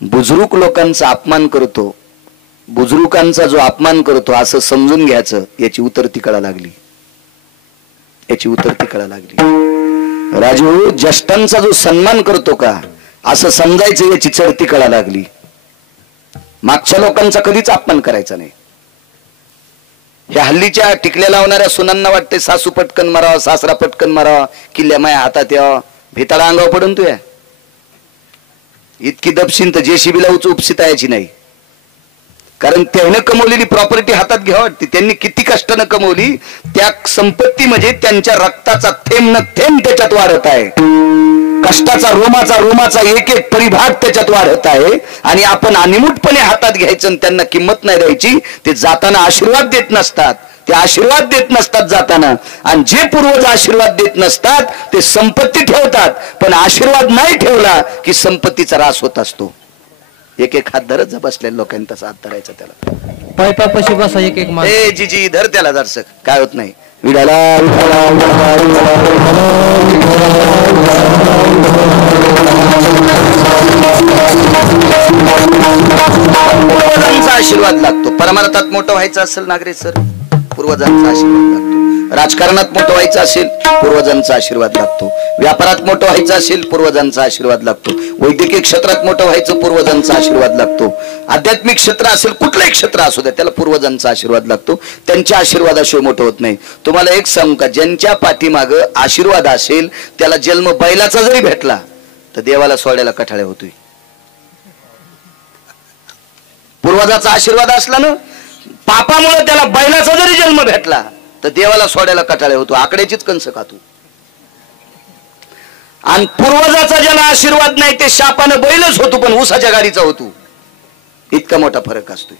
बुजुर्ग लोकांचा अपमान करतो, बुजुर्गांचा जो अपमान करतो असं समजून घ्यायचं, याची उतरती कळा लागली, याची उतरती कळा लागली। राजू ज्येष्ठांचा जो सन्मान करतो का असं समजायचं, याची चढती कळा लागली। मागच्या लोकांचा कधीच अपमान करायचा नाही। ह्या हल्लीच्या टिकल्या लावणाऱ्या सुनांना वाटते सासू पटकन मारावा, सासरा पटकन मारावा, किल्ल्या माया हातात यावा, भेताळा अंगावर पडून तू या इतकी दपशीन तर जेसीबीला उपसिता यायची नाही। कारण त्याने कमवलेली प्रॉपर्टी हातात घ्यावी वाटते, त्यांनी किती कष्टानं कमवली, त्या संपत्ती म्हणजे त्यांच्या रक्ताचा थेंब न थेंब त्याच्यात वाढत आहे, कष्टाचा रोमाचा एक एक परिभाग त्याच्यात वाढत आहे। आणि आपण अनिमुटपणे हातात घ्यायचं, त्यांना किंमत नाही द्यायची। ते जाताना आशीर्वाद देत नसतात, ते आशीर्वाद देत नसतात जाताना, आणि जे पूर्वज आशीर्वाद देत नसतात ते संपत्ती ठेवतात, पण आशीर्वाद नाही ठेवला की संपत्तीचा ऱ्हास होत असतो। एक एक हात धरत जा बसलेल्या लोकांनी तसा हात धरायचा, त्याला पायपापाशी बसा एक एक माणूस, ए जीजी धर त्याला दर्शक, काय होत नाही। पूर्वजांचा आशीर्वाद लागतो। परमार्थात मोठं व्हायचं असेल नागरे सर, पूर्वजांचा आशीर्वाद लागतो। राजकारणात मोठं व्हायचं असेल, पूर्वजांचा आशीर्वाद लागतो। व्यापारात मोठं व्हायचं असेल, पूर्वजांचा आशीर्वाद लागतो। वैद्यकीय क्षेत्रात मोठं व्हायचं, पूर्वजांचा आशीर्वाद लागतो। आध्यात्मिक क्षेत्र असेल, कुठलंही क्षेत्र असू द्या, त्याला पूर्वजांचा आशीर्वाद लागतो। त्यांच्या आशीर्वादाशिवाय मोठं होत नाही। तुम्हाला एक सांगू का, ज्यांच्या पाठीमाग आशीर्वाद असेल त्याला जन्म बैलाचा जरी भेटला तर देवाला सोडायला कठाळ्या होतोय। पूर्वजाचा आशीर्वाद असला ना, पापामुळे त्याला बैलाचा जरी जन्म भेटला तर देवाला सोडायला कटाळे होतो, आकड्याचीच कंस खातो। आणि पूर्वजाचा ज्याला आशीर्वाद नाही ते शापानं बैलच होतो, पण ऊसाच्या गाडीचा होतो। इतका मोठा फरक असतोय।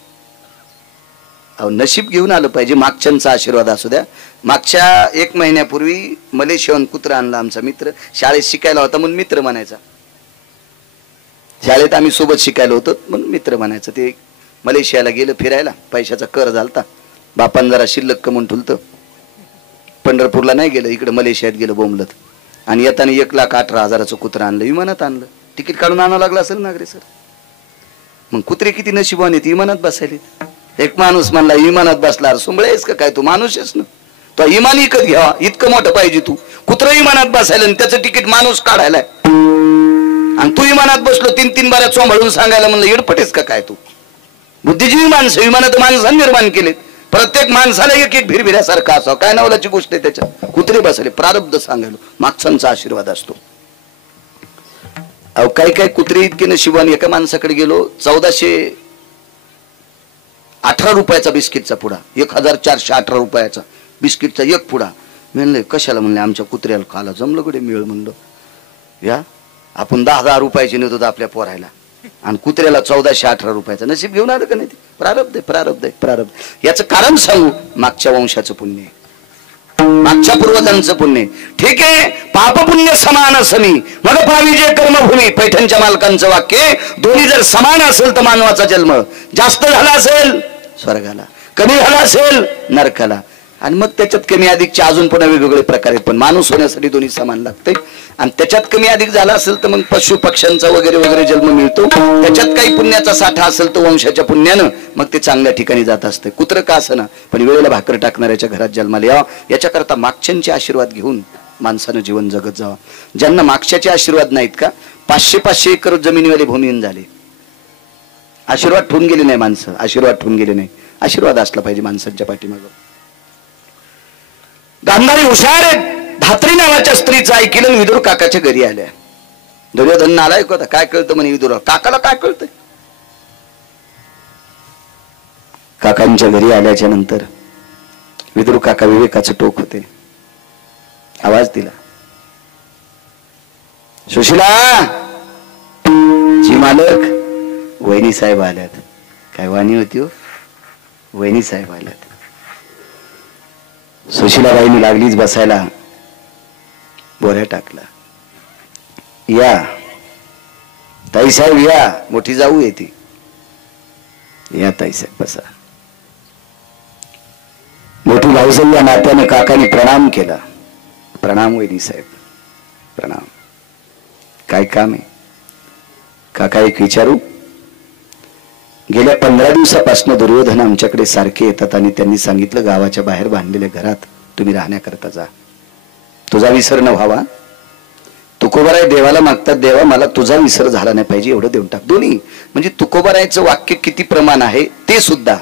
अहो नशीब घेऊन आलं पाहिजे, मागच्यांचा आशीर्वाद असू द्या। मागच्या 1 महिन्यापूर्वी मलेशियाहून कुत्रा आणला आमचा मित्र, शाळेत शिकायला होता म्हणून मित्र म्हणायचा, शाळेत आम्ही सोबत शिकायला होतो म्हणून मित्र म्हणायचं। ते मलेशियाला गेलं फिरायला, पैशाचा कर झालता, बापान जरा शिल्लक कमवून ठुलतं, पंढरपूरला नाही गेलं, इकडे मलेशियात गेलं बोंबलत, आणि येताना 1,18,000चं कुत्रं आणलं, विमानात आणलं, तिकीट काढून आणावं लागलं असेल नागरे सर। मग कुत्रे किती नशिबाने आहेत, विमानात बसायले। एक माणूस म्हणला विमानात बसला, सुंबळे आहेस का काय तू, माणूस आहेस ना, तो विमान विकत घ्यावा, इतकं मोठं पाहिजे तू, कुत्रं विमानात बसायला आणि त्याचं तिकीट माणूस काढायला, आणि तू विमानात बसलो 3-3 बाऱ्या चोंभाळून सांगायला म्हणलं येडपटेस का काय तू। बुद्धिजीवी माणसं, विमानात माणसांनी निर्माण केलेत, प्रत्येक माणसाला एक एक भिरभिऱ्यासारखा असावं, काय नावलाची गोष्ट आहे त्याच्यात। कुत्रे बसले, प्रारब्ध सांगायला मागच्यांचा आशीर्वाद असतो। अहो काही कुत्रे इतके नशिबाने, एका माणसाकडे गेलो, 1418 रुपयाचा बिस्किटचा पुडा, 1418 रुपयाचा बिस्किटचा एक पुडा। म्हणले कशाला, म्हणले आमच्या कुत्र्याला खाला जमलं कडे मिळ, म्हणलं या आपण 10,000 रुपयाचे नेतो आपल्या पोरायला, आणि कुत्र्याला 1418 रुपयाचा। नशीब घेऊन आलं का नाही, ते प्रारब्ध आहे, प्रारब्ध आहे, प्रारब्ध। याचं कारण सांगू, मागच्या वंशाचं पुण्य आहे, मागच्या पूर्वजांचं पुण्य। ठीक आहे, पाप पुण्य समान समी मग पावी जे कर्मभूमी, पैठणच्या मालकांचं वाक्य, दोन्ही जर समान असेल तर मानवाचा जन्म जास्त झाला असेल स्वर्गाला, कमी झाला असेल नरकाला, आणि मग त्याच्यात कमी अधिकचे अजून पुन्हा वेगवेगळे प्रकार आहेत, पण माणूस होण्यासाठी दोन्ही समान लागते। आणि त्याच्यात कमी अधिक झाला असेल तर मग पशु पक्ष्यांचा वगैरे वगैरे जन्म मिळतो, त्याच्यात काही पुण्याचा साठा असेल तर वंशाच्या पुण्यानं मग ते चांगल्या ठिकाणी जात असते। कुत्र का असं ना, पण वेळेला भाकर टाकणाऱ्याच्या घरात जन्माला यावं, याच्याकरता मागच्यांचे आशीर्वाद घेऊन माणसानं जीवन जगत जावं। ज्यांना मागच्याचे आशीर्वाद नाहीत का, 500-500 एकर जमिनीवाले भूमिहीन झाले, आशीर्वाद ठेवून गेले नाही माणसं, आशीर्वाद ठेवून गेले नाही। आशीर्वाद असला पाहिजे माणसांच्या पाठीमागं। गांधारी हुशार आहेत, धात्री नावाच्या स्त्रीचं ऐकलं, विदुर काकाच्या घरी आल्या। दुर्योधन आलाय का, काय कळतं म्हणे विदुर, काकाला काय कळतंय। काकांच्या घरी आल्याच्या नंतर विदुर काका विवेकाचं टोक होते, आवाज दिला, सुशिला जी मालक, वहिनी साहेब आल्यात। काय वाणी होती हो, वहिनी साहेब आल्यात। सुशिलाबाईंनी लागलीच बसायला, बोऱ्या टाकला, या ताईसाहेब या, मोठी जाऊ येते, या ताईसाहेब बसा। मोठी भाऊसाहेब या नात्याने काकाने प्रणाम केला, प्रणाम वहिनी साहेब, प्रणाम, काय काम आहे काका एक विचारू, गेल्या 15 दिवसापासून दुर्योधन आमच्याकडे सारखे येतात आणि त्यांनी सांगितलं गावाच्या बाहेर बांधलेल्या घरात तुम्ही राहण्याकरता जा, तुझा विसर न व्हावा. तुकोबाराय देवाला मागतात, देवा मला तुझा विसर झाला नाही पाहिजे एवढं देऊन टाक. दोन्ही म्हणजे तुकोबारायचं वाक्य किती प्रमाण आहे ते सुद्धा,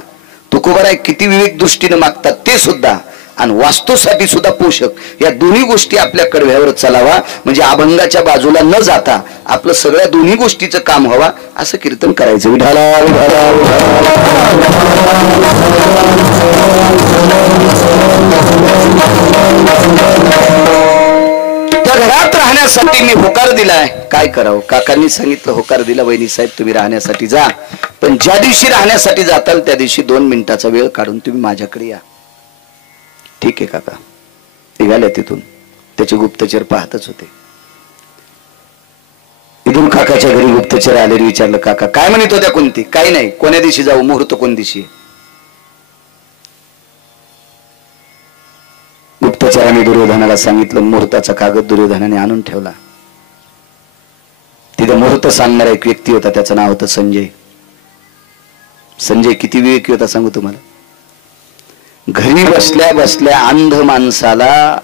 तुकोबाराय किती विवेक दृष्टीने मागतात ते सुद्धा, आणि वास्तूसाठी सुद्धा पोषक, या दोन्ही गोष्टी आपल्या कडव्यावर चलावा म्हणजे अभंगाच्या बाजूला न जाता आपलं सगळ्या दोन्ही गोष्टीचं काम व्हावा असं कीर्तन करायचं. विठाला त्या घरात राहण्यासाठी मी होकार दिलाय, काय करावं. काकांनी सांगितलं होकार दिला, वहिनी साहेब तुम्ही राहण्यासाठी जा, पण ज्या दिवशी राहण्यासाठी जाताल त्या दिवशी 2 मिनिटाचा वेळ काढून तुम्ही माझ्याकडे या. ठीक आहे काका. निघाल्या तिथून. त्याचे गुप्तचर पाहतच होते. इथून काकाच्या घरी गुप्तचर आले, विचारलं काका काय म्हणत होत्या कोणती. काही नाही, कोण्या दिवशी जाऊ, मुहूर्त कोण दिवशी. गुप्तचराने दुर्योधनाला सांगितलं. मुहूर्ताचा कागद दुर्योधनाने आणून ठेवला. तिथं मुहूर्त सांगणारा एक व्यक्ती होता, त्याचं नाव होतं संजय. संजय किती विवेकी होता सांगू तुम्हाला. घरी बसल्या बसल्या अंध माणसाला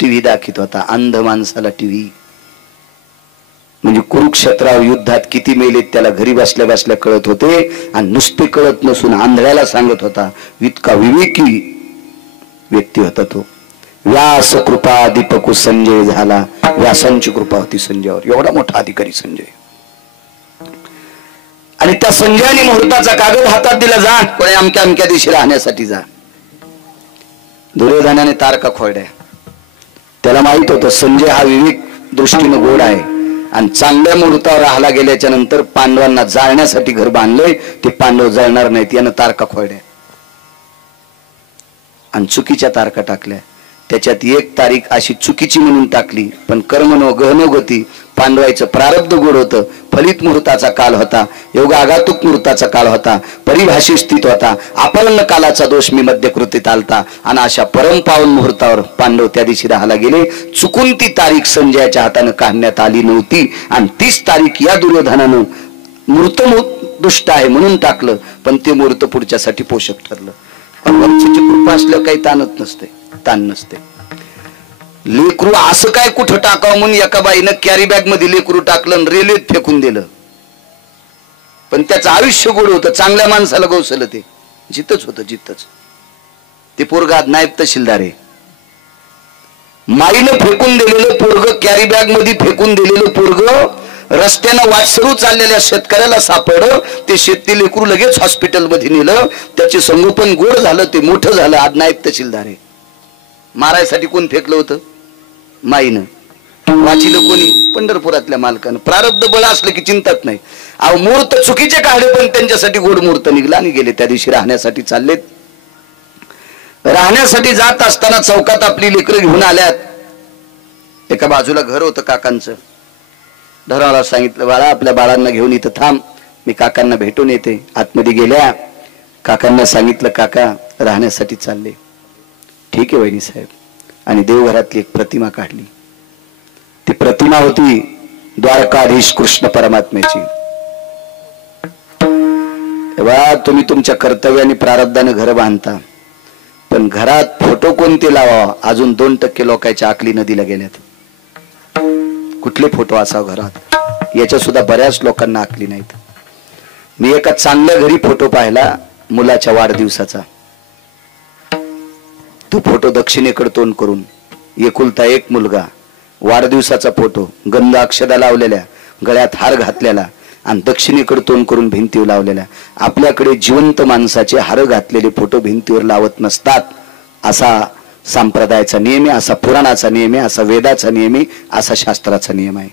टीव्ही दाखवत होता. अंध माणसाला टीव्ही म्हणजे कुरुक्षेत्रावर युद्धात किती मेलेत त्याला घरी बसल्या बसल्या कळत होते, आणि नुसते कळत नसून आंधळ्याला सांगत होता. इतका विवेकी व्यक्ती होता तो. व्यास कृपा दीपकु संजय झाला. व्यासांची कृपा होती संजयावर. एवढा मोठा अधिकारी संजय. आणि त्या संजयाने मुहूर्ताचा कागद हातात दिला, जा कोणी अमक्या अमक्या दिवशी राहण्यासाठी जा. दुर्योधनाने तारका खोडल्या. त्याला माहित होतं संजय हा विवेक दृष्टीने गोड आहे, आणि चांगल्या मुहूर्तावर राहायला गेल्याच्या नंतर पांडवांना जाळण्यासाठी घर बांधलंय, ते पांडव जळणार नाहीत. यानं तारका खोडल्या आणि चुकीच्या तारखा टाकल्या. त्याच्यात एक तारीख अशी चुकीची म्हणून टाकली, पण कर्मनो गहनो गती, पांडवायचं प्रारब्ध गोड होतं. फलित मुहूर्ताचा काल होता, योगाघातुक मुहूर्ताचा काल होता, परिभाषित स्थित होता. अपर्ण कालाचा दोष मी मध्यकृतीत आलता, आणि अशा परमपावन मुहूर्तावर पांडव त्या दिवशी राहायला गेले. चुकून ती तारीख संजयाच्या हातानं काढण्यात आली नव्हती, आणि 30 तारीख या दुर्योधनानं मूर्त दुष्ट आहे म्हणून टाकलं, पण ते मूर्त पुढच्यासाठी पोषक ठरलं. पण वंशाची कृपा असल्यावर काही ताणत नसते, ताण नसते. लेकरू असं काय कुठं टाकावं म्हणून एका बाईनं कॅरी बॅग मध्ये लेकरू टाकलं आणि रेल्वेत फेकून दिलं, पण त्याचं आयुष्य गोड होतं. चांगल्या माणसाला गवसलं ते जिथंच होतं, जिथंच. ते पोरग नायब तहसीलदार आहे. माईनं फेकून दिलेलं पोरग, कॅरी बॅग मध्ये फेकून दिलेलं पोरग रस्त्यानं वाटसरू चाललेल्या शेतकऱ्याला सापडलं. ते शेती लेकरू लगेच हॉस्पिटलमध्ये नेलं. त्याचे संगोपन गोड झालं, ते मोठं झालं. आज नायब तहसीलदार आहे. मारायसाठी कोण फेकलं होतं? माईनं. वाचिलं कोणी? पंढरपुरातल्या मालकानं. प्रारब्ध बळ असलं की चिंतात नाही. अहो मुहूर्त चुकीचे काढले, पण त्यांच्यासाठी गोड मुहूर्त निघला आणि गेले. त्या दिवशी राहण्यासाठी चाललेत. राहण्यासाठी जात असताना चौकात आपली लेकरं घेऊन आल्यात. एका बाजूला घर होतं काकांचं. धराला सांगितलं, बाळा आपल्या बाळांना घेऊन इथं थांब, मी काकांना भेटून येते. आतमध्ये गेल्या. काकांना सांगितलं, काका राहण्यासाठी चालले. ठीक आहे वहिनी साहेब. आणि देवघरातली एक प्रतिमा काढली. ती प्रतिमा होती द्वारकाधीश कृष्ण परमात्म्याची. तेव्हा तुम्ही तुमच्या कर्तव्याने प्रारब्धाने घर बांधता, पण घरात फोटो कोणते लावावा अजून 2% लोकांच्या आकली नदीला गेल्यात. कुठले फोटो असावं घरात याच्या सुद्धा बऱ्याच लोकांना आकली नाहीत. मी एका चांगल्या घरी फोटो पाहिला मुलाच्या वाढदिवसाचा. तो फोटो दक्षिणेकडे तोंड करून, एकुलता एक मुलगा, वाढदिवसाचा फोटो, गंध अक्षदा लावलेल्या, गळ्यात हार घातलेला आणि दक्षिणेकडे तोंड करून भिंतीवर लावलेल्या. आपल्याकडे जिवंत माणसाचे हार घातलेले फोटो भिंतीवर लावत नसतात. असा संप्रदायाचा नियम आहे, असा पुराणाचा नियम आहे, असा वेदाचा नियम आहे, असा शास्त्राचा नियम आहे.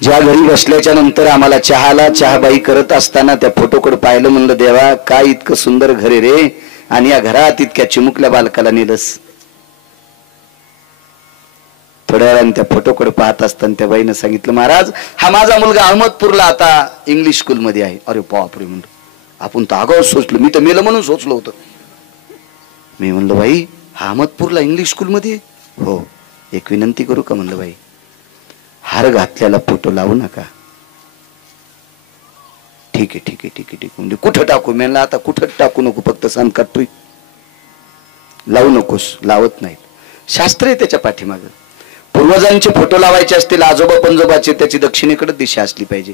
ज्या घरी बसल्याच्या नंतर आम्हाला चहाबाई करत असताना त्या फोटोकडे पाहिलं, म्हणलं देवा काय इतकं सुंदर घर आहे रे, आणि या घरात इतक्या चिमुकल्या बालकाला नेलस. थोड्या वेळाने त्या फोटोकडे पाहत असताना त्या बाईनं सांगितलं, महाराज हा माझा मुलगा अहमदपूरला आता इंग्लिश स्कूल मध्ये आहे. अरे बापरे म्हणलं, आपण तर आगाऊ सोचलो, मी तर मेलं म्हणून सोचलो होतं. मी म्हणलं बाई हा अहमदपूरला इंग्लिश स्कूल मध्ये? हो. एक विनंती करू का म्हणलं बाई, हार घातल्याला फोटो लावू नका. ठीक आहे ठीक आहे ठीक आहे ठीक आहे म्हणजे कुठं टाकू म्हणलं आता कुठं टाकू नको फक्त सांग काढतोय लावू नकोस लावत नाहीत शास्त्र आहे त्याच्या पाठीमागं पूर्वजांचे फोटो लावायचे असतील आजोबा पंजोबाचे त्याची दक्षिणेकडे दिशा असली पाहिजे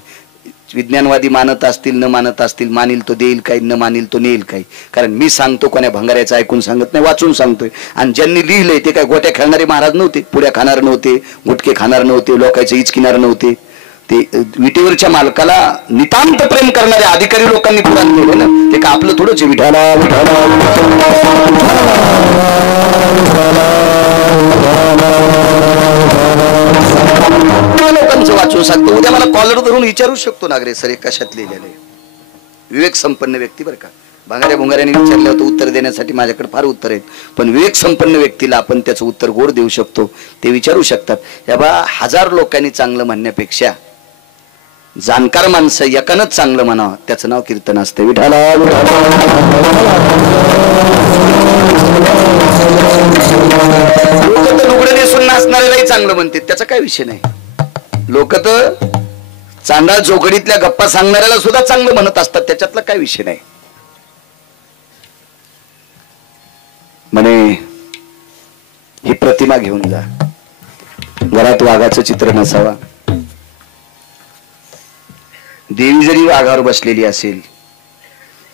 विज्ञानवादी मानत असतील न मानत असतील मानील तो देईल काही न मानील तो नेईल काही कारण मी सांगतो कोण्या भंगाऱ्याचं ऐकून सांगत नाही वाचून सांगतोय आणि ज्यांनी लिहिलंय ते काय गोट्या खेळणारे महाराज नव्हते पुड्या खाणार नव्हते गुटके खाणार नव्हते लोकांचे इचकिनार नव्हते ते विटेवरच्या मालकाला नितांत प्रेम करणाऱ्या अधिकारी लोकांनी पुराण केले ना ते का आपलं थोडंच विठाला लोकांचं वाचून सांगतो उद्या मला कॉलर धरून विचारू शकतो नागरे सर कशात लिहिलेलं आहे विवेक संपन्न व्यक्ती बरं का भांगाऱ्या भुंगाऱ्याने विचारलं होतं उत्तर देण्यासाठी माझ्याकडे फार उत्तर आहेत पण विवेक संपन्न व्यक्तीला आपण त्याचं उत्तर गोड देऊ शकतो ते विचारू शकतात या बा 1000 लोकांनी चांगलं म्हणण्यापेक्षा जाणकार माणसं एकानंच चांगलं म्हणावं त्याचं नाव कीर्तन असते विठाला लोक तर लुगडं नेसून नाचणाऱ्यालाही चांगलं म्हणते त्याचा काय विषय नाही लोक तर चांडाळ चौकडीतल्या गप्पा सांगणाऱ्याला सुद्धा चांगलं म्हणत असतात त्याच्यातला काय विषय नाही म्हणे ही प्रतिमा घेऊन जा घरात वाघाचं चित्र नसावा देवी जरी वाघावर बसलेली असेल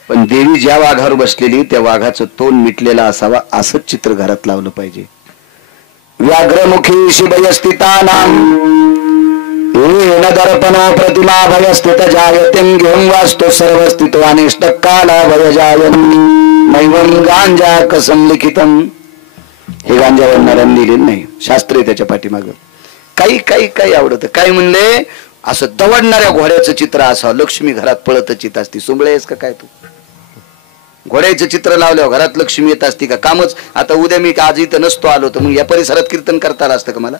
पण देवी ज्या वाघावर बसलेली त्या वाघाचं तोंड मिटलेलं असावा असंच चित्र घरात लावलं पाहिजे व्याघ्रमुखी शिभयस्थितानां येन दर्पणो प्रतिमा भयस्थित जायते घेऊन वास्तु सर्वस्थितो अनिष्टकाला भयजायन नैवं गांजा कसं लिखितम हे गांजा वरणाऱ्यांनी लिहिलेलं नाही शास्त्र त्याच्या पाठीमागं काही आवडतं काय म्हणले असं दवडणाऱ्या घोड्याचं चित्र असावं लक्ष्मी घरात पळतच येत असती सुंबळे आहेस का काय तू घोड्याचं चित्र लावल्यावर घरात लक्ष्मी येत असती का कामच आता उद्या मी आज इथं नसतो आलो तर मग या परिसरात कीर्तन करता आलं असतं का मला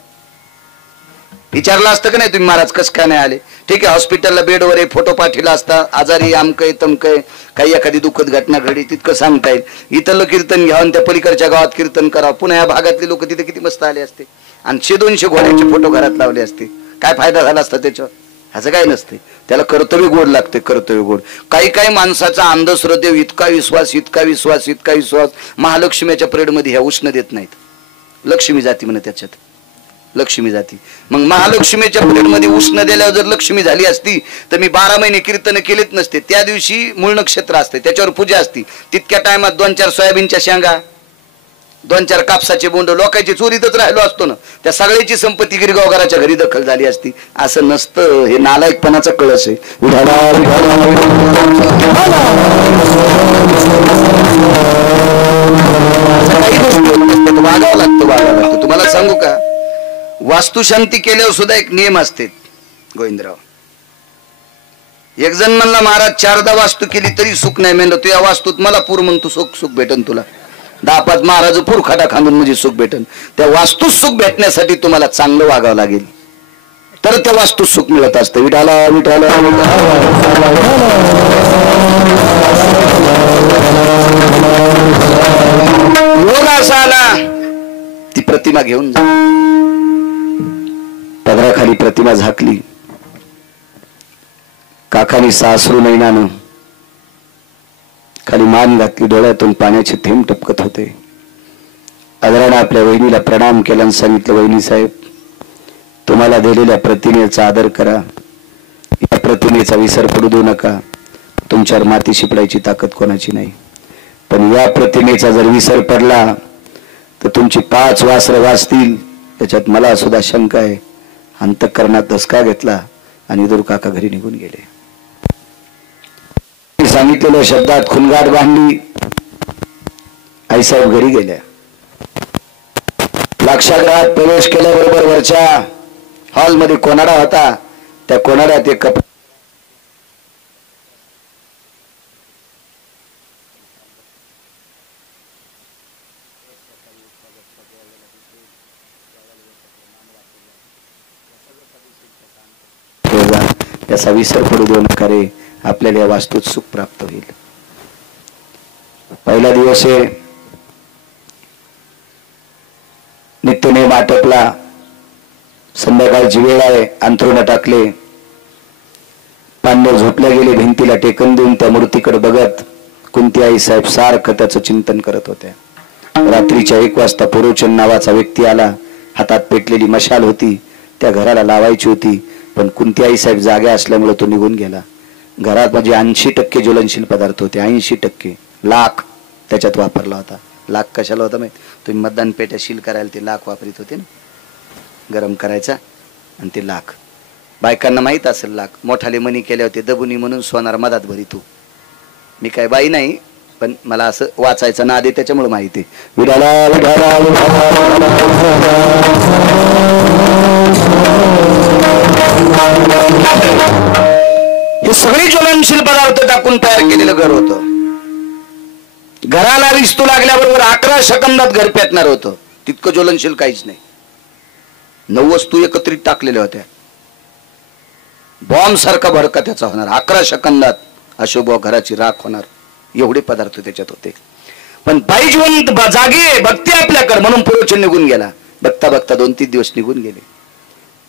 विचारलं असतं का नाही तुम्ही महाराज कसं काय नाही आले ठीक आहे हॉस्पिटलला बेडवर फोटो पाठवला असता आजारी आमकय तमकय काही एखादी दुःखद घटना घडी तितकं सांगता येईल इथलं कीर्तन घ्यावं त्या पलीकडच्या गावात कीर्तन करावं पुन्हा या भागातले लोक तिथे किती मस्त आले असते आणि 100-200 घोड्यांचे फोटो घरात लावले असते काय फायदा झाला असता त्याच्यावर ह्याचं काय नसते त्याला कर्तव्य गोड लागते कर्तव्य गोड काही माणसाचा अंधश्रद्धेव इतका विश्वास महालक्ष्मीच्या परेडमध्ये ह्या उष्ण देत नाहीत लक्ष्मी जाती म्हणे त्याच्यात लक्ष्मी जाती मग महालक्ष्मीच्या परेडमध्ये उष्ण दिल्यावर जर लक्ष्मी झाली असती तर मी 12 महिने कीर्तन केलेच नसते त्या दिवशी मूळ नक्षत्र असते त्याच्यावर पूजा असती तितक्या टायमात 2-4 सोयाबीनच्या शेंगा 2-4 कापसाचे बोंड लोकांची चोरीतच राहिलो असतो ना त्या सगळ्याची संपत्ती गिरगावकराच्या घरी दखल झाली असती असं नसतं हे नालायकपणाचा कळस आहे वागावं लागतं तुम्हाला सांगू का वास्तुशांती केल्यावर सुद्धा एक नियम असते गोविंदराव एक जण म्हणला महाराज 4दा वास्तू केली तरी सुख नाही म्हणलं तू या वास्तूत मला पूर मग तू सुख भेटन तुला 10-5 महाराज पूर खाटा खांदून म्हणजे सुख भेटन त्या वास्तूत सुख भेटण्यासाठी तुम्हाला चांगलं वागावं लागेल तर त्या वास्तूत सुख मिळत असतं विठाला योग असा आला ती प्रतिमा घेऊन जा पदराखाली प्रतिमा झाकली काकानी सासरू नैनानं खाली मान घातली डोळ्यातून पाण्याचे थेंब टपकत होते आदराने आपल्या वहिनीला प्रणाम केला आणि सांगितलं वहिनी साहेब तुम्हाला दिलेल्या प्रतिमेचा आदर करा या प्रतिमेचा विसर पडू देऊ नका तुमच्यावर माती शिपडायची ताकद कोणाची नाही पण या प्रतिमेचा जर विसर पडला तर तुमची 5 वासरं वाचतील त्याच्यात मला सुद्धा शंका आहे अंतःकरणात धसका घेतला आणि दूर काका घरी निघून गेले सांगितलेल्या शब्दात खुणगाट बांधली आईसाहेब घरी गेल्या लाक्षागृहात प्रवेश केल्याबरोबर वरच्या हॉलमध्ये कोनाडा होता त्या कोनाड्यात एक कप याचा विसर पडू देऊ नका रे आपल्याला या वास्तूत सुख प्राप्त होईल पहिला दिवस आहे नित्यनेम आटपला संध्याकाळची वेळ आहे अंथरुण टाकले पांडव झोपल्या गेले भिंतीला टेकन देऊन त्या मूर्तीकडे बघत कुंती आई साहेब सारखं त्याचं चिंतन करत होत्या. रात्रीच्या 1 वाजता पुरोचन नावाचा व्यक्ती आला. हातात पेटलेली मशाल होती, त्या घराला लावायची होती, पण कुंती आई साहेब जाग्या असल्यामुळे तो निघून गेला. घरात म्हणजे 80% ज्वलनशील पदार्थ होते. 80% लाख त्याच्यात वापरला होता. लाख कशाला होता माहिती? तुम्ही मतदान पेट्या सील करायला ते लाख वापरीत होते ना, गरम करायचा. आणि ते लाख बायकांना माहित असेल. लाख मोठाले मनी केले होते दबुनी म्हणून सोनार मधात भरितो. मी काय बाई नाही, पण मला असं वाचायचं नाद आहे त्याच्यामुळे माहिती आहे. विडाला विडाला हे सगळे ज्वलनशील पदार्थ टाकून तयार केलेलं घर होतं. घराला रिस्तू लागल्याबरोबर 11 सेकंदात घर पेटणार होतं. तितकं ज्वलनशील काहीच नाही. 9 वस्तू एकत्रित टाकलेल्या होत्या. बॉम्ब सारखा भडका त्याचा होणार. 11 सेकंदात अशोभ घराची राख होणार. एवढे पदार्थ त्याच्यात होते. पण बाई जिवंत जागे बघते आपल्याकडे म्हणून पुरोचन निघून गेला. बघता बघता 2-3 दिवस निघून गेले.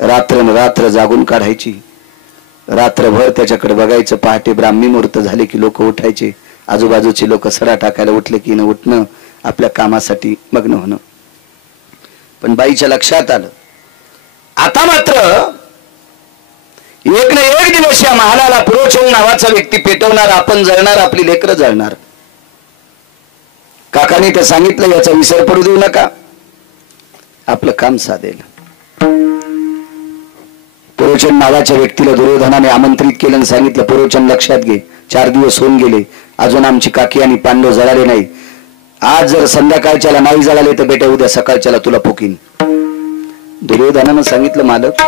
रात्र जागून काढायची. रात्रभर त्याच्याकडे बघायचं. पहाटे ब्राह्मी मुहूर्त झाले की लोक उठायचे. आजूबाजूचे लोक सडा टाकायला उठले की न उठणं, आपल्या कामासाठी मग्न होणं. पण बाईच्या लक्षात आलं आता मात्र एक ना एक दिवस या महालाला पुरोचन नावाचा व्यक्ती पेटवणार, आपण जळणार, आपली लेकरं जळणार. काकाने तर सांगितलं याचा विसर पडू देऊ नका, आपलं काम साधेल. पुरोचन नावाच्या व्यक्तीला दुर्योधनाने आमंत्रित केलं आणि सांगितलं पुरोचन लक्षात घे, 4 दिवस होऊन गेले, अजून आमची काकी आणि पांडव जळाले नाही. आज जर संध्याकाळच्याला नाही जळाले तर बेटा उद्या सकाळच्याला तुला फुकीन. दुर्योधनानं सांगितलं मालक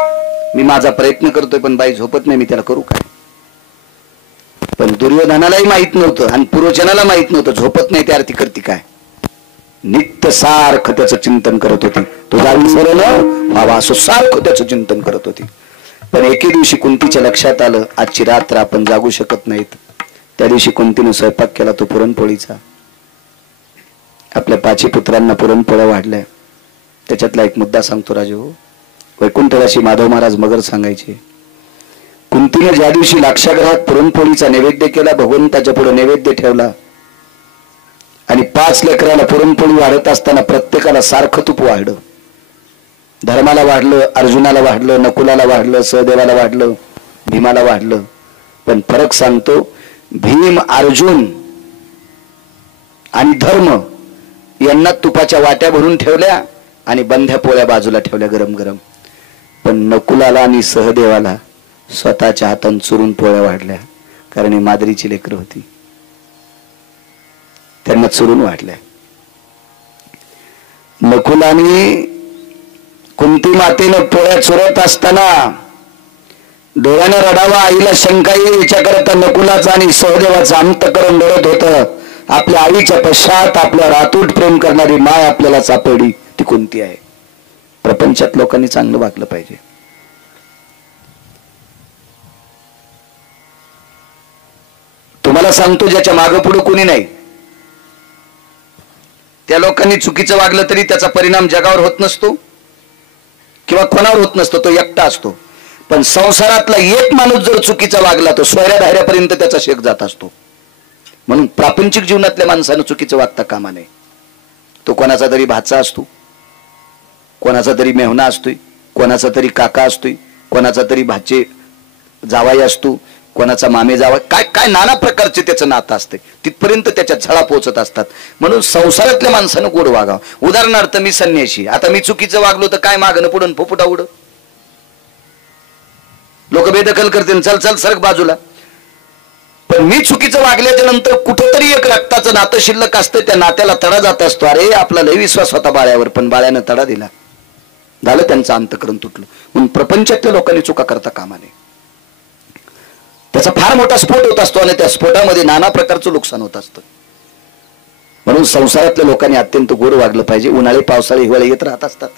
मी माझा प्रयत्न करतोय पण बाई झोपत नाही, मी त्याला करू काय? पण दुर्योधनालाही माहित नव्हतं आणि पुरोचनाला माहित नव्हतं झोपत नाही त्या अर्थी करते काय. नित्य सारखं त्याचं चिंतन करत होती. तुझा विसरलं व्हावा असं सारखं त्याचं चिंतन करत होती. पण एके दिवशी कुंतीच्या लक्षात आलं आजची रात्र आपण जागू शकत नाहीत. त्या दिवशी कुंतीने स्वयंपाक केला तो पुरणपोळीचा. आपल्या 5 पुत्रांना पुरणपोळ्या वाढल्या. त्याच्यातला एक मुद्दा सांगतो राजू. वैकुंठवासी माधव महाराज मगर सांगायचे, कुंतीने ज्या दिवशी लाक्षागृहात पुरणपोळीचा नैवेद्य केला, भगवंताच्या पुढे नैवेद्य ठेवला आणि 5 लेकराला पुरणपोळी वाढत असताना प्रत्येकाला सारखं तूप वाढलं. धर्माला वाढलं, अर्जुनाला वाढलं, नकुलाला वाढलं, सहदेवाला वाढलं, भीमाला वाढलं. पण फरक सांगतो, भीम, अर्जुन आणि धर्म यांना तुपाच्या वाट्या भरून ठेवल्या आणि बंध्या पोळ्या बाजूला ठेवल्या गरम गरम. पण नकुलाला आणि सहदेवाला स्वतःच्या हातान चुरून पोळ्या वाढल्या, कारण ही मादरीची लेकरं होती, त्यांना चुरून वाढल्या. नकुलाने कुंती मातेनं पोळ्या चुरत असताना डोळ्यानं रडावा, आईला शंका येईल याच्याकरता नकुलाचा आणि सहदेवाचं अंतःकरण रडत होतं. आपल्या आईच्या पश्चात आपल्यावर अतूट प्रेम करणारी माय आपल्याला सापडली, ती कुंती आहे. प्रपंचात लोकांनी चांगलं वागलं पाहिजे. तुम्हाला सांगतो, ज्याच्या मागं पुढे कोणी नाही त्या लोकांनी चुकीचं वागलं तरी त्याचा परिणाम जगावर होत नसतो किंवा कोणावर होत नसतो, तो एकटा असतो. पण संसारातला एक माणूस जर चुकीचा वागला तो सोयऱ्या धाऱ्यापर्यंत त्याचा शेक जात असतो. म्हणून प्रापंचिक जीवनातल्या माणसानं चुकीचं वागता कामा नये. तो कोणाचा तरी भाचा असतो, कोणाचा तरी मेहुणा असतोय, कोणाचा तरी काका असतोय, कोणाचा तरी भाचे जावाई असतो, कोणाचा मामे जावा, काय काय नाना प्रकारचे त्याचं नातं असते. तिथपर्यंत त्याच्या छळा पोहोचत असतात. म्हणून संसारातल्या माणसानं गोड वागावं. उदाहरणार्थ मी संन्याशी, आता मी चुकीचं वागलो तर काय मागणं पुढून फुफुटा उड, लोक बेदखल करतील, चल चल सरक बाजूला. पण मी चुकीचं वागल्याच्या नंतर कुठेतरी एक रक्ताचं नातं शिल्लक असतं, त्या नात्याला तडा जात असतो. अरे आपला लय विश्वास होता बाळ्यावर, पण बाळ्यानं तडा दिला, झालं त्यांचं अंतःकरण तुटलं. म्हणून प्रपंचातल्या लोकांनी चुका करता कामा नये. त्याचा फार मोठा स्फोट होत असतो आणि त्या स्फोटामध्ये नाना प्रकारचं नुकसान होत असतं. म्हणून संसारातल्या लोकांनी अत्यंत गोड वागलं पाहिजे. उन्हाळे पावसाळे हिवाळे येत राहत असतात,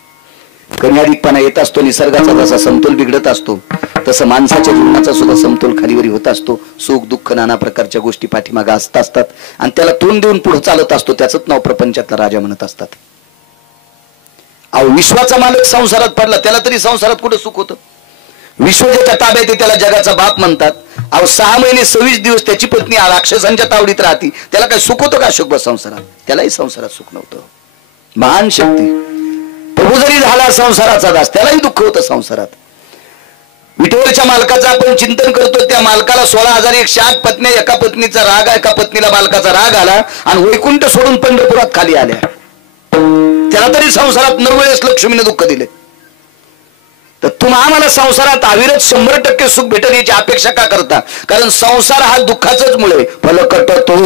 कमी अधिकपणा येत असतो, निसर्गाचा जसा समतोल बिघडत असतो तसं माणसाच्या जीवनाचा सुद्धा समतोल खालीवरी होत असतो. सुख दुःख नाना प्रकारच्या गोष्टी पाठीमागे असतात आणि त्याला तोंड देऊन पुढे चालत असतो. त्याचंच नाव प्रपंचातला राजा म्हणत असतात. अहो, विश्वाचा मालक संसारात पडला, त्याला तरी संसारात कुठं सुख होतं? विश्व ज्याच्या ताब्यात आहे त्याला जगाचा बाप म्हणतात. अहो 6 महिने 26 दिवस त्याची पत्नी राक्षसांच्या तावडीत राहती, त्याला काय सुख होतं का अशोक संसारात? त्यालाही संसारात सुख नव्हतं. महान शक्ती प्रभू जरी झाला संसाराचा दास, त्यालाही दुःख होतं संसारात. विठोबाच्या मालकाचं आपण चिंतन करतो, त्या मालकाला 16,108 पत्न्या, एका पत्नीचा राग, एका पत्नीला मालकाचा राग आला आणि वैकुंठ सोडून पंढरपुरात खाली आल्या. त्याला तरी संसारात 9 वेळेस लक्ष्मीने दुःख दिले. तर तुम्ही आम्हाला संसारात अविरत 100% सुख भेटेल याची अपेक्षा का करता? कारण संसार हा दुःखाचंच मुळे. फलकट तो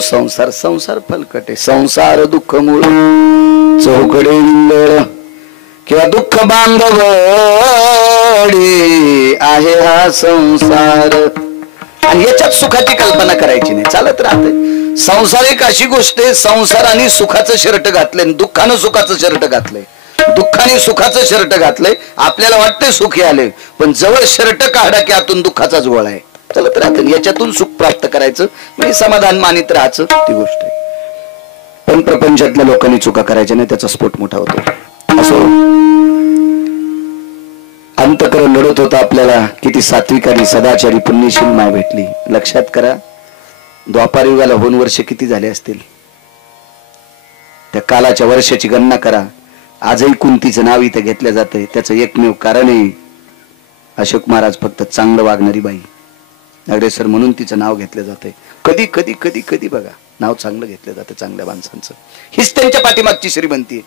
संसार संसार संसार फलकटे. संसार दुःख मूळ चौकडे इंगळ किंवा दुःख बांधवडी आहे हा संसार. आणि याच्यात सुखाची कल्पना करायची नाही, चालत राहते. संसार एक अशी गोष्ट आहे, संसाराने सुखाचं शर्ट घातलंय, दुःखानं सुखाचं शर्ट घातलंय. दुःखाने सुखाचं शर्ट घातलंय, आपल्याला वाटतंय सुखी आले, पण जवळ शर्ट काढा की आतून दुःखाचाच गोळा आहे. चलत राहतं, याच्यातून सुख प्राप्त करायचं म्हणजे समाधान मानित राहायचं, ती गोष्ट आहे. पण प्रपंचातल्या लोकांनी चुका करायच्या नाही, त्याचा स्फोट मोठा होतो. असो, अंतकरण लढत होता आपल्याला. किती सात्विक आणि सदाचारी पुण्यशील माय भेटली. लक्षात करा, द्वापार युगाला होऊन वर्ष किती झाले असतील? त्या कालाच्या वर्षाची गणना करा. आजही कुंतीचं नाव इथे घेतलं जातंय. त्याचं एकमेव कारण आहे अशोक महाराज फक्त चांगलं वागणारी बाई, अग्रेसर म्हणून तिचं नाव घेतलं जातंय. कधी कधी कधी कधी बघा, नाव चांगलं घेतलं जातं चांगल्या माणसांचं. हीच त्यांच्या पाठीमागची श्रीमंती आहे.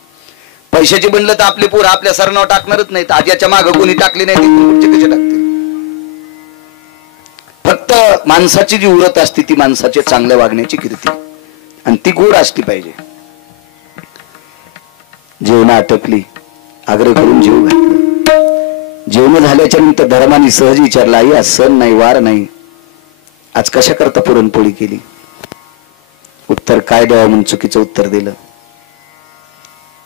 पैशाची बनलं तर आपले पोर आपल्या सरनाव टाकणारच नाहीत. आज्याच्या मागं कोणी टाकली नाही, पुढचे कसे टाकतील? फक्त माणसाची जी उरत असते ती माणसाच्या चांगल्या वागण्याची कीर्ती, आणि ती गोड असली पाहिजे. जेवण आटपली, आग्रह करून जेव घातलं. जेवण झाल्याच्या नंतर धर्माने सहज विचारला, आई आज सण नाही, वार नाही, आज कशा करता पुरणपोळी केली? उत्तर काय द्यावं म्हणून चुकीचं उत्तर दिलं.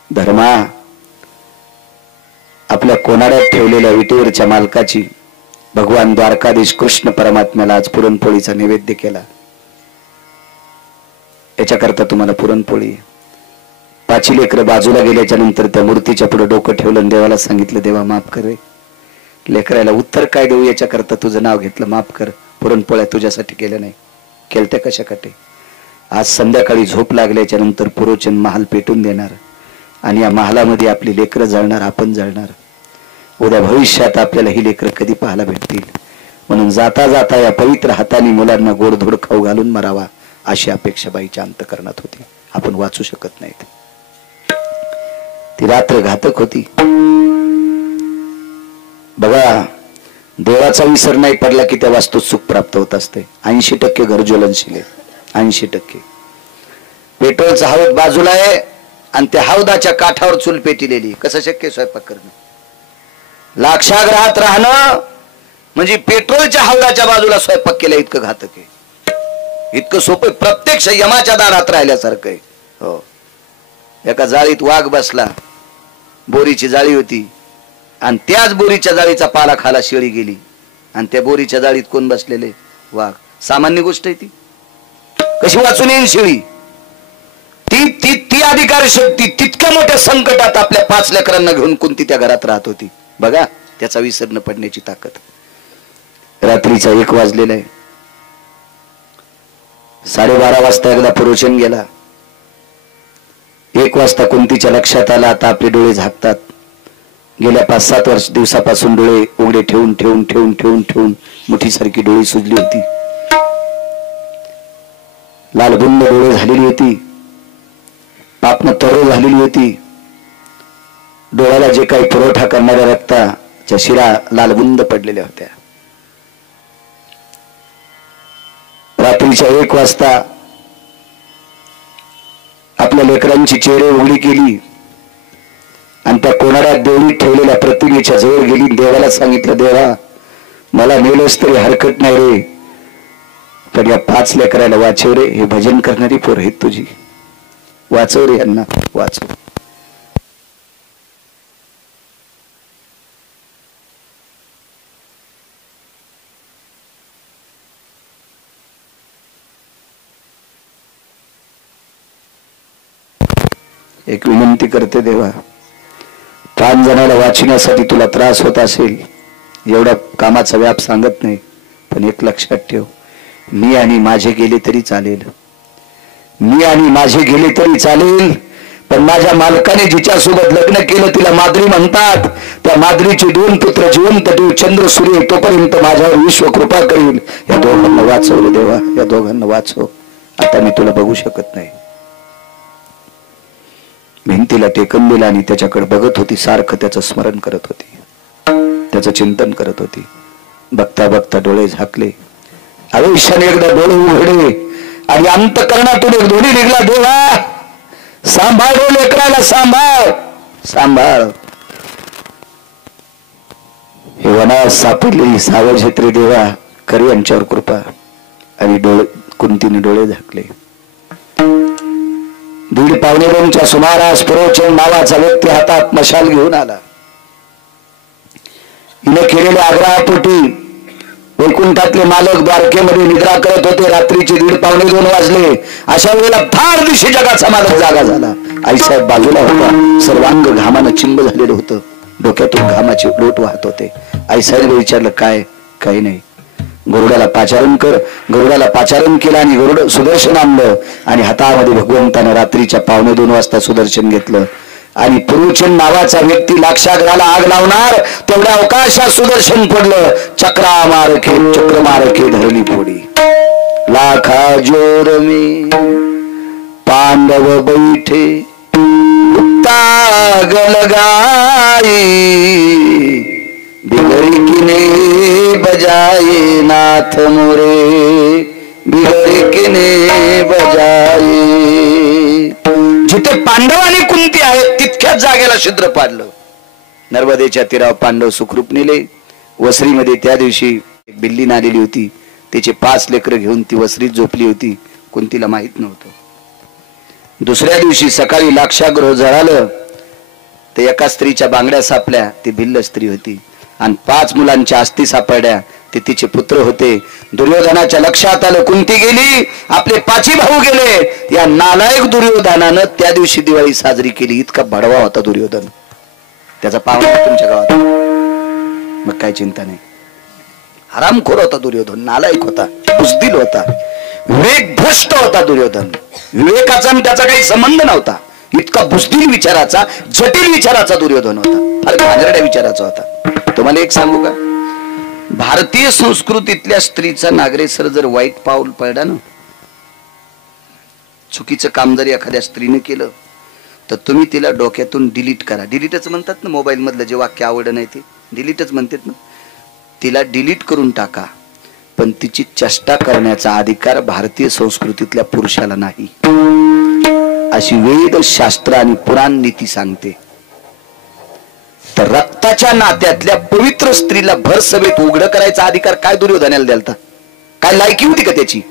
धर्मा, आपल्या कोणाड्यात ठेवलेल्या विटेवरच्या मालकाची भगवान द्वारकाधीश कृष्ण परमात्म्याला आज पुरणपोळीचा नैवेद्य केला, याच्याकरता तुम्हाला पुरणपोळी. 5 लेकरं बाजूला गेल्याच्या नंतर त्या मूर्तीच्या पुढे डोकं ठेवलं आणि देवाला सांगितलं, देवा माफ कर रे. लेकराला उत्तर काय देऊ, याच्याकरता तुझं नाव घेतलं, माफ कर. पुरणपोळ्या तुझ्यासाठी केल्या नाही, केलत्या कशासाठी? आज संध्याकाळी झोप लागल्याच्या नंतर पुरोचन महाल पेटून देणार आणि या महालामध्ये आपली लेकरं जळणार, आपण जळणार. उद्या भविष्यात आपल्याला ही लेकरं कधी पाहायला भेटतील? म्हणून जाता जाता या पवित्र हाताने मुलांना गोडधोड खाऊ घालून मरावा, अशी अपेक्षा बाईच्या अंतकरणात होती. आपण वाचू शकत नाहीत. ती रात्र घातक होती. बघा, देवाचा विसर नाही पडला की त्या वास्तूत सुख प्राप्त होत असते. 80% घर ज्वलनशील आहे, 80%. पेट्रोलचा हौद बाजूला आहे आणि त्या हौदाच्या काठावर चूल पेटलेली. कसं शक्य स्वयंपाक करणं? लाक्षाग्रहात राहणं म्हणजे पेट्रोलच्या हौदाच्या बाजूला स्वयंपाक केला इतकं घातक आहे, इतकं सोपं, प्रत्यक्ष यमाच्या दारात राहिल्यासारखं आहे. हो, एका जाळीत वाघ बसला, बोरीची जाळी होती, आणि त्याच बोरीच्या जाळीचा पाला खाला शेळी गेली, आणि त्या बोरीच्या जाळीत कोण बसलेले? वाघ. सामान्य गोष्ट आहे ती. कशी वाचून येईल शेळी? ती ती ती अधिकार शक्ती तितक्या मोठ्या संकटात आपल्या 5 लेकरांना घेऊन कुंती त्या घरात राहत होती. बघा त्याचा विसर न पडण्याची ताकद. रात्रीचा 1 वाजलेला आहे. 12:30 वाजता एकदा पुरोचन गेला. 1 वाजता कुंतीच्या लक्षात आला आता आपले डोळे झाकतात. गेल्या 5-7 दिवसापासून डोळे उघडे ठेवून ठेवून ठेवून ठेवून ठेवून मुठीसारखी डोळी सुजली होती, लालबुंद डोळे झालेली होती, पापण तरो झालेली होती. डोळ्याला जे काही पुरवठा करणाऱ्या रक्ताच्या शिरा लालबुंद पडलेल्या होत्या. रात्रीच्या 1 वाजता आपल्या लेकरांची चेहरे उघडी केली आणि त्या कोणाड्यात देवळीत ठेवलेल्या प्रतिमेच्या जवळ गेली. देवाला सांगितलं, देवा मला नेलंच तरी हरकत नाही रे, पण या 5 लेकराला वाचव रे, हे भजन करणारी पोर आहेत तुझी, वाचव रे यांना, वाचव. एक विनंती करते देवा, 5 जणांना वाचण्यासाठी तुला त्रास होत असेल, एवढा कामाचा व्याप सांगत नाही, पण एक लक्षात ठेव, मी आणि माझे गेले तरी चालेल, मी आणि माझे गेले तरी चालेल, पण माझ्या मालकाने जिच्यासोबत लग्न केलं तिला माद्री म्हणतात. त्या माद्रीचे 2 पुत्र जिवंत देव चंद्र सूर्य तोपर्यंत माझ्यावर विश्व कृपा करील. या दोघांना वाचवलं देवा, या दोघांना वाचव. आता मी तुला बघू शकत नाही. भिंतीला टेकन दिला आणि त्याच्याकडे बघत होती, सारखं त्याचं स्मरण करत होती, त्याचं चिंतन करत होती. बघता बघता डोळे झाकले, आयुष्याने एकदा डोळे उघडले आणि अंतकरणातून एक ध्वनी निघला, देवा सांभाळ लेकराला, सांभाळ सांभाळ. हे वनात सापडलेली सावजेत्री देवा, कर यांच्यावर कृपा. आणि कुंतीने डोळे झाकले. 1:15 सुमारास पुरोचन नावाचा व्यक्ती हातात मशाल घेऊन आला. हिने केलेल्या आग्रहापोटी वैकुंठातले मालक द्वारकेमध्ये निद्रा करत होते. रात्रीचे 1:15 वाजले. अशा वेळेला फार दिवशी जगाचा मालक जागा झाला. आईसाहेब बाजूला होता, सर्वांग घामानं चिंब झालेलं होतं, डोक्यातून घामाचे लोट वाहत होते. आईसाहेब विचारलं, काय? काही नाही. गरुडाला पाचारण कर. गरुडाला पाचारण केलं आणि गरुड सुदर्शन आणलं आणि हातामध्ये भगवंतानं रात्रीच्या 1:15 वाजता सुदर्शन घेतलं. आणि पुरुचन नावाचा व्यक्ती लाक्षाग्राला आग लावणार तेवढ्या अवकाशात सुदर्शन पडलं. चक्र मारके धरली फोडी. लाखा जोर में पांडव बैठे गलगाई बिगड़ी किने बजाए नाथ मोरे बिगड़ी किने बजाए. जिथे पांडव आणि कुंती आहेत तितक्याच जागेला छिद्र पाडलं. नर्मदेच्या तीरावर पांडव सुखरूप नेले. वसरीमध्ये त्या दिवशी एक बिल्ली आलेली होती. त्याचे 5 लेकरं घेऊन ती वसरीत झोपली होती. कुंतीला माहित नव्हतं. दुसऱ्या दिवशी सकाळी लाक्षागृह जळालं. ते एका स्त्रीच्या बांगड्या सापल्या. ती भिल्ल स्त्री होती. आणि 5 मुलांच्या अस्थी सापडल्या. ते तिचे पुत्र होते. दुर्योधनाच्या लक्षात आलं कुंती गेली, आपले 5 भाऊ गेले. या नालायक दुर्योधनानं त्या दिवशी दिवाळी साजरी केली. इतका भडवा होता दुर्योधन. त्याचा पावना तुमच्या गावात. मग काय चिंता नाही. हरामखोर होता दुर्योधन, नालायक होता, बुजदिल होता, विवेक भ्रष्ट होता दुर्योधन. विवेकाचा आणि त्याचा काही संबंध नव्हता. इतका बुजदिल विचाराचा, जटिल विचाराचा दुर्योधन होता. फार घाणेरड्या विचाराचा होता. तुम्हाला एक सांगू का, भारतीय संस्कृतीतल्या स्त्रीचा नागरेसर जर वाईट पाऊल पडला ना, चुकीचं काम जर एखाद्या स्त्रीने केलं तर तुम्ही तिला डोक्यातून डिलीट करा. डिलीटच म्हणतात ना, मोबाईल मधलं जे वाक्य आवडलं नाही ते डिलीटच म्हणतात ना. तिला डिलीट करून टाका, पण तिची चेष्टा करण्याचा अधिकार भारतीय संस्कृतीतल्या पुरुषाला नाही, अशी वेद शास्त्र आणि पुराण नीती सांगते. तर रक्ताच्या नात्यातल्या पवित्र स्त्रीला भर सभेत उघड करायचा अधिकार काय दुर्योधनाला द्यालता? काय लायकी होती का त्याची?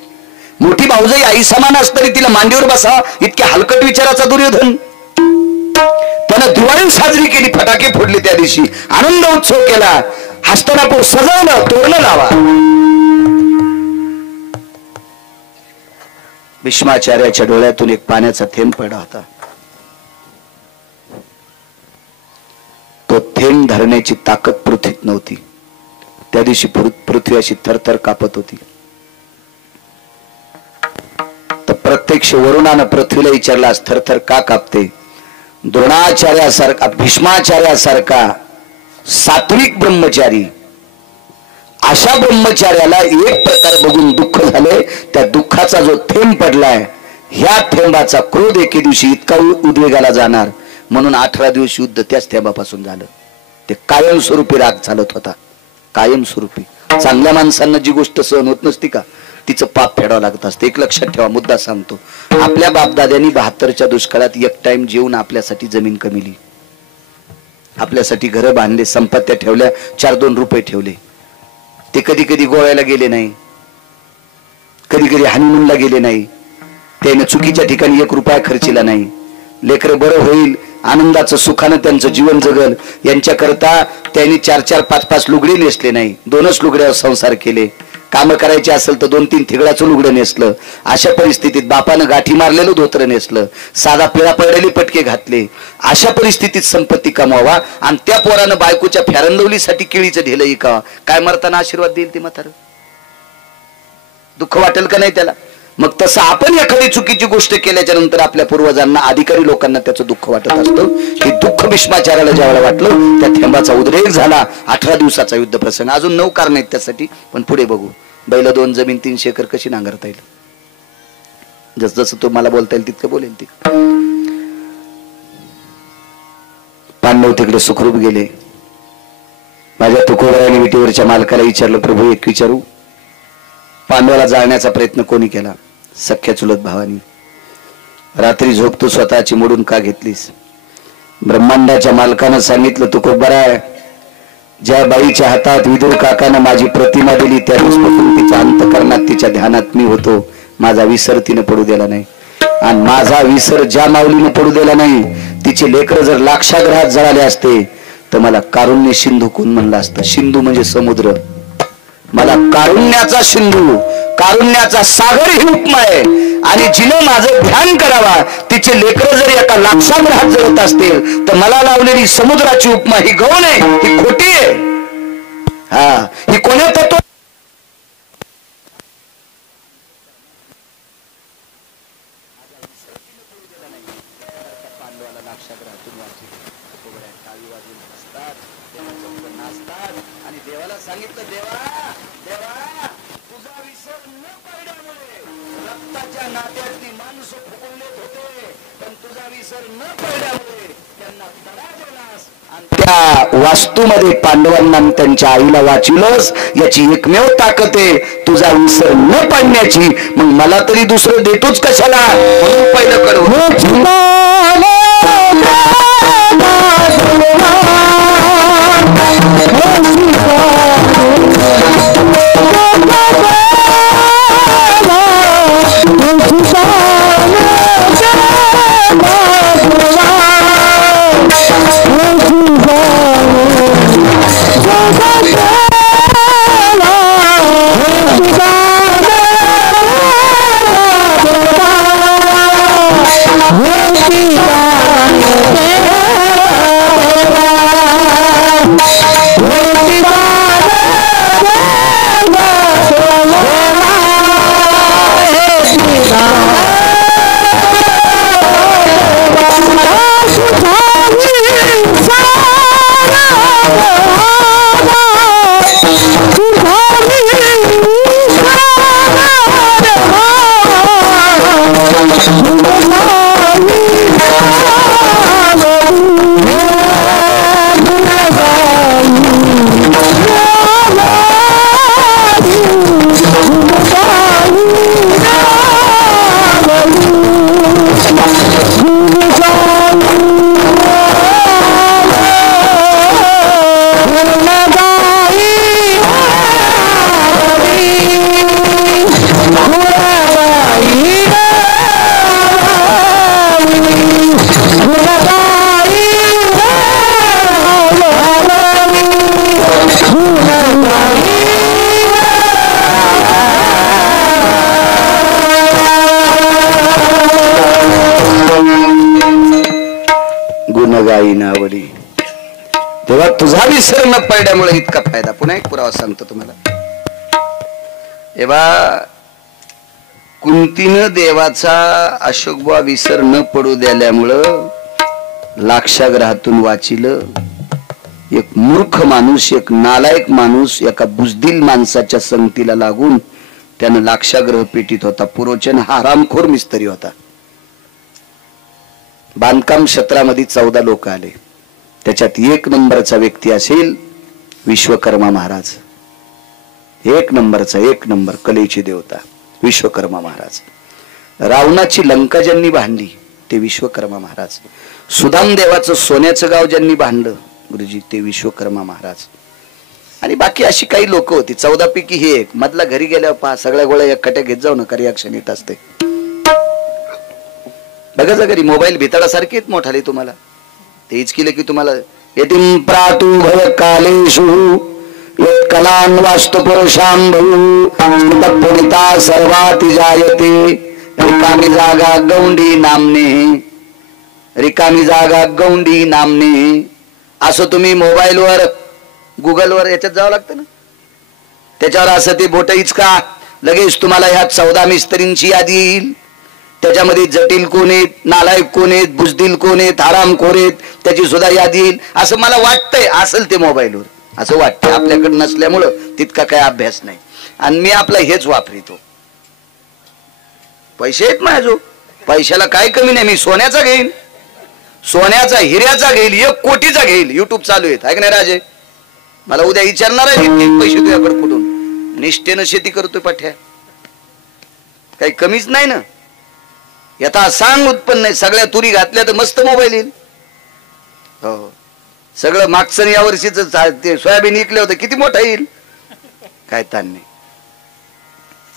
मोठी भाऊजाई आई समान असतरी तिला मांडीवर बसावा इतक्या हलकट विचाराचा दुर्योधन. त्यानं दिवाळी साजरी केली, फटाके फोडले, त्या दिवशी आनंद उत्सव केला, हस्तिनापूर सजवलं, तोरणं लावा. भीष्माचार्याच्या डोळ्यातून एक पाण्याचा थेंब पडला होता. तो थेंब धरण्याची ताकद पृथ्वीत नव्हती. त्या दिवशी पृथ्वी अशी थरथर कापत होती. तर प्रत्यक्ष वरुणानं पृथ्वीला विचारला, थरथर का कापते? द्रोणाचार्यासारखा भीष्माचार्यासारखा सात्विक ब्रह्मचारी, अशा ब्रह्मचार्याला एक प्रकार बघून दुःख झाले. त्या दुःखाचा जो थेंब पडलाय, ह्या थेंबाचा क्रोध एके दिवशी इतका उद्वेगाला जाणार, म्हणून 18 दिवस युद्ध त्याच थेंबापासून झालं. ते कायमस्वरूपी राग चालत होता, कायमस्वरूपी. चांगल्या माणसांना जी गोष्ट सहन होत नसती का, तिचं पाप फेडावं लागत असतं. एक लक्षात ठेवा, मुद्दा सांगतो. आपल्या बापदाद्यांनी 72च्या दुष्काळात एक टाइम जेवून आपल्यासाठी जमीन कमिली, आपल्यासाठी घरं बांधले, संपत्त्या ठेवल्या, 4-2 रुपये ठेवले. ते कधी कधी गोव्याला गेले नाही, कधी कधी हनीमूनला गेले नाही, त्याने चुकीच्या ठिकाणी 1 रुपया खर्चीला नाही. लेकरं बरं होईल, आनंदाचं सुखानं त्यांचं जीवन जगल यांच्याकरता त्यांनी 4-4, 5-5 लुगडे नेसले नाही, 2च लुगड्यावर संसार केले. काम करायचे असेल तर 2-3 थिगडाचं लुगडं नेसलं. अशा परिस्थितीत बापानं गाठी मारलेलं धोत्र नेसलं, साधा पिळा पडलेले पटके घातले. अशा परिस्थितीत संपत्ती कमावा आणि त्या पोरानं बायकोच्या फेरंदवलीसाठी केळीचं ढेलं इकावा. काय मरताना आशीर्वाद देईल ते म्हातारं? दुःख वाटेल का नाही त्याला? मग तसं आपण एखादी चुकीची गोष्ट केल्याच्या नंतर आपल्या पूर्वजांना, अधिकारी लोकांना त्याचं दुःख वाटत असतं. हे दुःख भीष्माचार्याला ज्यावेळेला वाटलं, त्या थेंबाचा उद्रेक झाला. 18 दिवसाचा युद्ध प्रसंग. अजून 9 कारण आहेत त्यासाठी, पण पुढे बघू. बैल 2 जमीन 300 एकर कशी नांगरता येईल? जस जसं तो मला बोलता येईल तितकं बोलेल. पांडव तिकडे सुखरूप गेले. माझ्या तुकोबराने विटीवरच्या मालकाला विचारलं, प्रभू एक विचारू, पांडवाला जाळण्याचा प्रयत्न कोणी केला? सख्या चुलत भावानी. रात्री झोप तू स्वतःची मोडून का घेतलीस? ब्रह्मांडाच्या मालकानं सांगितलं, तुकोबरा, ज्या बाईच्या हातात विदुर काकानं माझी प्रतिमा दिली, त्या दिवसापासून तिच्या अंतकरणात, तिच्या ध्यानात मी होतो. माझा विसर तिनं पडू दिला नाही, आणि माझा विसर ज्या माऊलीनं पडू दिला नाही, तिचे लेकर जर लाक्षाग्रहात जळाले असते तर मला कारुण्य सिंधू कोण म्हणलं असतं. सिंधू म्हणजे समुद्र. मला कारुण्याचा सिंधू, कारुण्याचा सागर ही उपमा आहे. आणि जिने माझं ध्यान करावा, तिचे लेकर जर एका लाक्षाग्रहात जळत असतील तर मला लावलेली समुद्राची उपमा ही गौण आहे, ही खोटी आहे. ही कोण्या तत्व आणि देवाला सांगितलं, देवा देवा, तुझा विसर न पडल्यामुळे रक्ताच्या नात्यातली माणसं फुकवलेत होते, पण तुझा विसर न पडल्यामुळे त्यांना तडा दिलास. त्या वास्तूमध्ये पांडवांना त्यांच्या आईला वाचविलंस, याची एकमेव ताकद आहे तुझा विसर न पडण्याची. मग मला तरी दुसरं देतोच कशाला? म्हणून पहिलं करू. तेव्हा तुझा विसर न पडल्यामुळे इतका फायदा. पुन्हा एक पुरावा सांगतो तुम्हाला. तेव्हा कुंतीनं देवाचा अशोकबा विसर न पडू दिल्यामुळं लाक्षाग्रहातून वाचिलं. एक मूर्ख माणूस, एक नालायक माणूस एका बुजदिल माणसाच्या संगतीला लागून त्यानं लाक्षाग्रह पेटीत होता. पुरोचन हा हरामखोर मिस्त्री होता. बांधकाम क्षेत्रामध्ये 14 लोक आले. त्याच्यात 1 नंबरचा व्यक्ती असेल विश्वकर्मा महाराज. 1 नंबरचा, 1 नंबर कलेची देवता विश्वकर्मा महाराज. रावणाची लंका ज्यांनी बांधली ते विश्वकर्मा महाराज. सुदाम देवाचं सोन्याचं गाव ज्यांनी बांधलं गुरुजी ते विश्वकर्मा महाराज. आणि बाकी अशी काही लोक होती. 14 पैकी हे एक. मधला घरी गेल्यावर पहा सगळ्या गोळ्या एक कट्या घेत जाऊ नका, रिॲक्शन येत असते. बघा जा घरी मोबाईल भितडासारखे मोठाले तुम्हाला तेच केलं की तुम्हाला यतिम प्रातु भय कालेषु यत् कलान वास्तु पुरुषां भू तत्पुनिता सर्वाति जायते रिकामी जागा गौंडी नामने, रिकामी जागा गौंडी नामने. असं तुम्ही मोबाईलवर गुगलवर याच्यात जावं लागतं ना, त्याच्यावर असं ते बोटईच का लगेच तुम्हाला ह्या 14 मिस्त्रींची यादी येईल. त्याच्यामध्ये जटिल कोण आहेत, नालायक कोण आहेत, बुजदिल कोण आहेत, हरामखोर आहेत त्याची सुद्धा यादी येईल. असं मला वाटतंय असेल ते मोबाईलवर, असं वाटतंय. आपल्याकडे नसल्यामुळं तितका काय अभ्यास नाही आणि मी आपला हेच वापरितो. पैसे आहेत माझो, पैशाला काय कमी नाही. मी सोन्याचा घेईन, सोन्याचा हिऱ्याचा घेईल, 1 कोटीचा घेईल. युट्यूब चालू आहेत ऐक नाही राजे. मला उद्या विचारणार आहे पैसे तुझ्याकडे कुठून. निष्ठेनं शेती करतोय पाठ्या, काही कमीच नाही ना. यथा सांग उत्पन्न नाही. सगळ्या तुरी घातल्या तर मस्त मोबाईल येईल. हो सगळं मागचं या वर्षीच ते सोयाबीन विकलं होतं किती मोठा येईल, काय ताण नाही.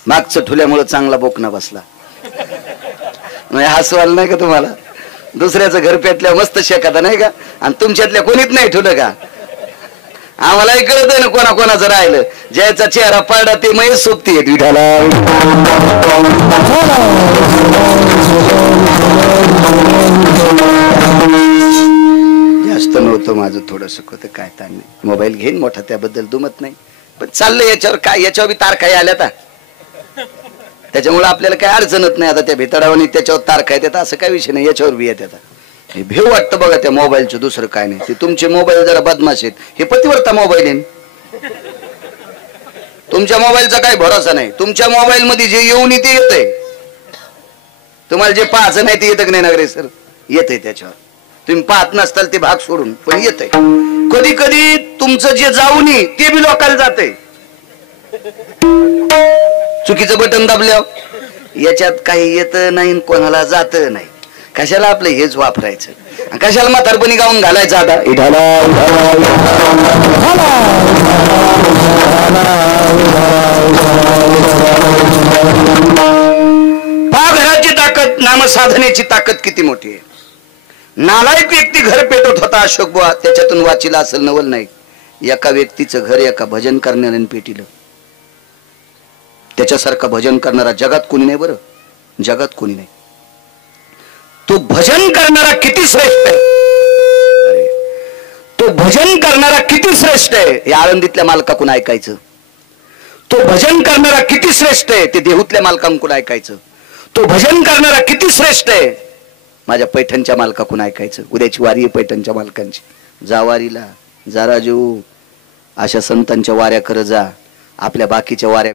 मागचं ठुल्यामुळं चांगला बोकना बसला. हसवाल नाही का तुम्हाला. दुसऱ्याचं घर पेटल्या मस्त शेकाता नाही का, आणि तुमच्यातल्या कोणीच नाही ठुलं का. आम्हालाही कळत ना कोणा कोणाचं राहिलं. ज्याचा चेहरा पडला ते महेश सोबती आहेत विठाला. जास्त नव्हतं माझं, थोडस होतं काय ताण नाही. मोबाईल घेईन मोठा त्याबद्दल दुमत नाही, पण चाललंय याच्यावर काय. याच्यावर बी तार काय आल्या त्याच्यामुळे आपल्याला काय अडचणत नाही. आता त्या भितडावानी त्याच्यावर तारखा येतात असं काय विषय नाही. याच्यावर बी येतात. हे भेव वाटतं बघा त्या मोबाईलचं, दुसरं काय नाही. ते तुमचे मोबाईल जरा बदमाश आहेत. हे पतिवर्ता मोबाईल आहे. तुमच्या मोबाईलचा काही भरोसा नाही. तुमच्या मोबाईल मध्ये जे येऊन ते येतंय. तुम्हाला जे पाहायचं नाही ते येतं की नाही नगरे सर, येतंय त्याच्यावर. तुम्ही पाहत नसताल ते भाग सोडून पण येतंय. कधी कधी तुमचं जे जाऊन ते बी लोकांना जातंय. चुकीचं बटन दाबल्यावर याच्यात काही येत नाही, कोणाला जात नाही. कशाला आपलं हेच वापरायचं, कशाला म्हातारपणी गाऊन घालायचं. आता घराची ताकद, नामसाधनेची ताकद किती मोठी आहे. नालायक व्यक्ती घर पेटवत होता अशोक बुवा, त्याच्यातून वाचिला असेल नवल नाही. एका व्यक्तीचं घर एका भजन करणाऱ्याने पेटिलं. त्याच्यासारखा भजन करणारा जगात कोणी नाही. बरं जगात कोणी नाही. तो भजन करणारा किती श्रेष्ठ आहे. तो भजन करणारा किती श्रेष्ठ आहे हे आळंदीतल्या मालकाकडून ऐकायचं. तो भजन करणारा किती श्रेष्ठ आहे ते देहूतल्या मालकांकडून ऐकायचं. तो भजन करणारा किती श्रेष्ठ आहे माझ्या पैठणच्या मालकाकडून ऐकायचं. उद्याची वारी आहे पैठणच्या मालकांची. जा वारीला, जा राजू, अशा संतांच्या वाऱ्या कर जा. आपल्या बाकीच्या वाऱ्या